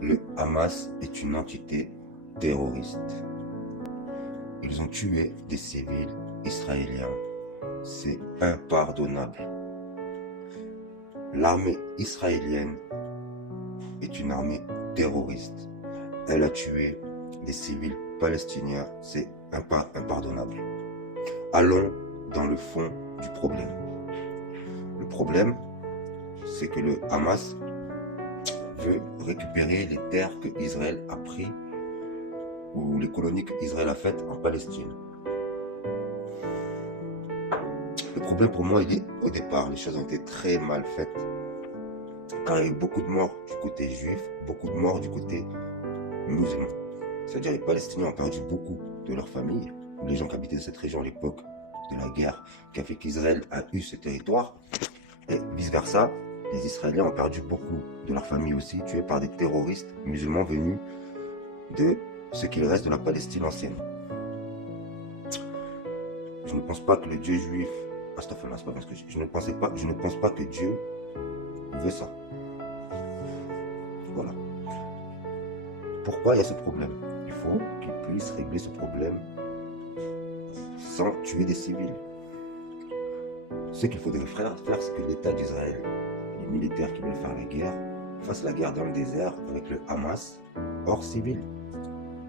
Le Hamas est une entité terroriste. Ils ont tué des civils israéliens. C'est impardonnable. L'armée israélienne est une armée terroriste. Elle a tué des civils palestiniens. C'est impardonnable. Allons dans le fond du problème. Le problème, c'est que le Hamas veut récupérer les terres que Israël a prises ou les colonies qu'Israël a faites en Palestine. Le problème pour moi, il est au départ. Les choses ont été très mal faites. Car il y a eu beaucoup de morts du côté juif, beaucoup de morts du côté musulman. C'est-à-dire les Palestiniens ont perdu beaucoup de leur famille, les gens qui habitaient dans cette région à l'époque de la guerre qui a fait qu'Israël a eu ce territoire. Et vice-versa, les Israéliens ont perdu beaucoup de leur famille aussi, tués par des terroristes musulmans venus de ce qu'il reste de la Palestine ancienne. Je ne pense pas que le Dieu juif, c'est pas parce que je ne pense pas que Dieu veut ça. Voilà. Pourquoi il y a ce problème? Il faut qu'il puisse régler ce problème sans tuer des civils. Ce qu'il faudrait faire, c'est que l'État d'Israël, les militaires qui veulent faire la guerre, fassent la guerre dans le désert avec le Hamas, hors civil.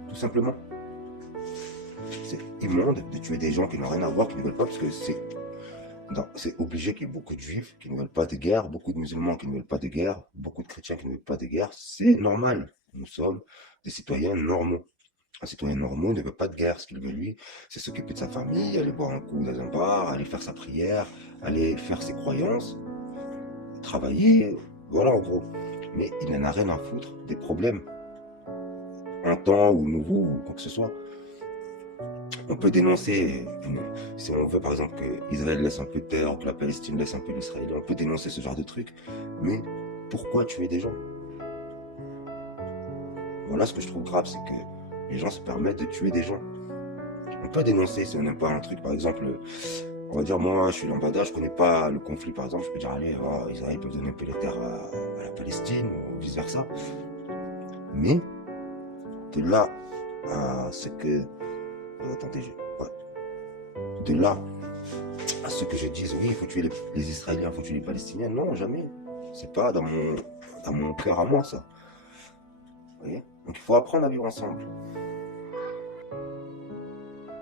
Tout simplement. C'est immonde de tuer des gens qui n'ont rien à voir, qui ne veulent pas, parce que c'est obligé qu'il y ait beaucoup de juifs qui ne veulent pas de guerre, beaucoup de musulmans qui ne veulent pas de guerre, beaucoup de chrétiens qui ne veulent pas de guerre. C'est normal. Nous sommes des citoyens normaux. Un citoyen normaux ne veut pas de guerre. Ce qu'il veut, lui, c'est s'occuper de sa famille, aller boire un coup dans un bar, aller faire sa prière, aller faire ses croyances, travailler, voilà en gros. Mais il n'en a rien à foutre des problèmes, un temps ou nouveau ou quoi que ce soit. On peut dénoncer, si on veut par exemple que Israël laisse un peu de terre, que la Palestine laisse un peu l'Israël, on peut dénoncer ce genre de truc. Mais pourquoi tuer des gens? Voilà ce que je trouve grave, c'est que les gens se permettent de tuer des gens. On peut dénoncer si on n'aime pas un truc, par exemple, on va dire moi je suis lambada, je connais pas le conflit par exemple, je peux dire allez, Israël peut donner un peu les terres à la Palestine ou vice versa. Mais de là à ce que... attendez, de là à ce que je dise oui, il faut tuer les Israéliens, il faut tuer les Palestiniens, non, jamais. C'est pas dans mon cœur à moi ça. Vous voyez? Donc il faut apprendre à vivre ensemble.